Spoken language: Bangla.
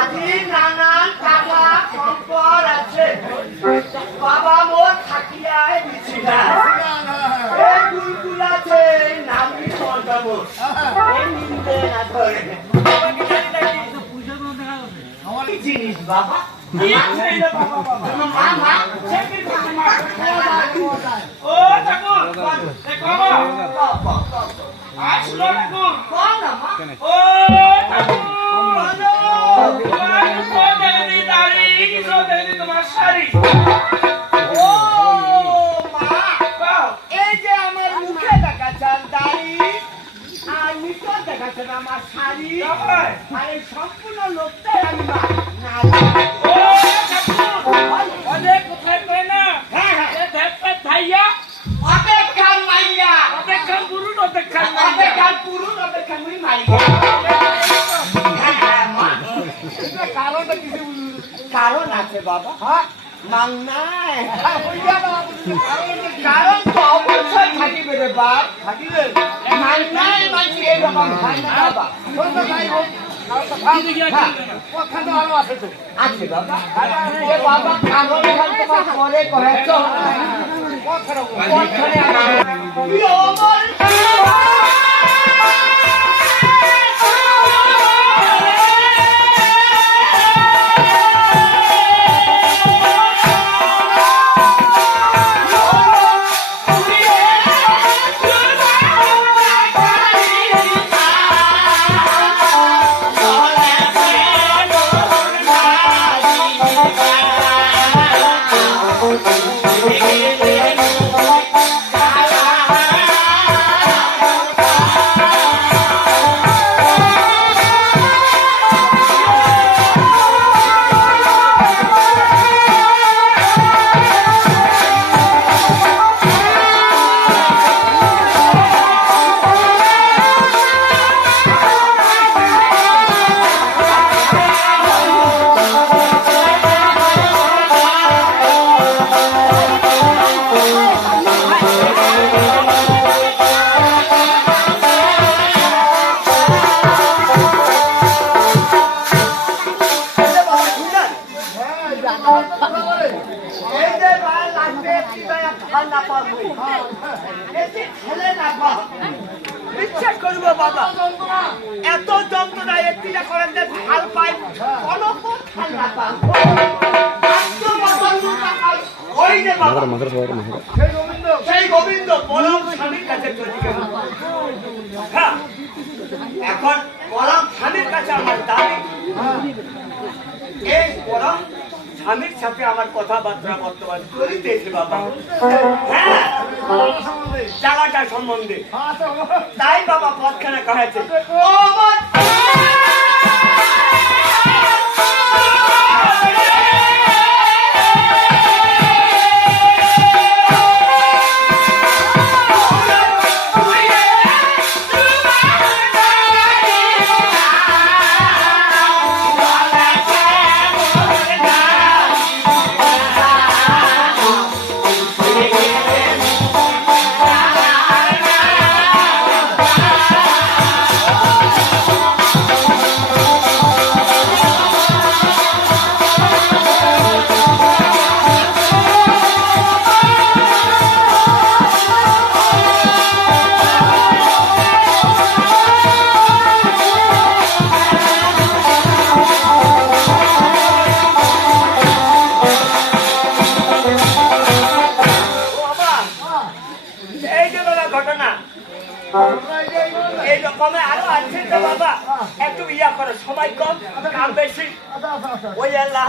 আজি নানান টাকা সম্পদ আছে, বাবা মোর থাকিয়ায় দিছি না। এই গুলগুল আছে নামি সন্তাব, এই নিন্দে না ধরে। কি জিনিস বাবা? ও ঠাকুর আসলো ঠাকুর ও তোমার শাড়ি ও মা, এই যে আমার মুখে দেখাচ্ছেন দাড়ি আর নিচে দেখাচ্ছেন আমার শাড়ি, আর এই সম্পূর্ণ লোকটাই আমি মা। ও ঠাকুর অনেক কোথায় পেয়ে না ভাইয়া অপেক্ষার মাইয়া, অপেক্ষা পুরুষ অপেক্ষা অপেক্ষার পুরুষ অপেক্ষা মুই মাইয়া। কারণ আছে বাবা, মাংনায় কারণ তো অবশ্যই থাকিবে রে বাপ, থাকিবে মাংনায় মানছি এরকম হয় না বাবা। আছে বাবা, এ বাবা কারণ তোমার পরে কহে তো বিশ্বাস করব বাবা, এত যন্ত্রণা একটিটা করেন যে ভাল পাই অনপর ঠান্ডা পান ওই যে বাবা সেই গোবিন্দ পরম স্বামীর কাছে চলে গেল। হ্যাঁ, এখন পরম স্বামীর কাছে আমার দাবি, এই পরম স্বামীর সাথে আমার কথাবার্তা বর্তমান চলিতেছে বাবা। হ্যাঁ, জায়গাটা সম্বন্ধে তাই বাবা পথখানা কহেছে এই রকমের আরো আছে তো বাবা, একটু ইয়া করো, সময় কম কাম বেশি, ওই আল্লাহ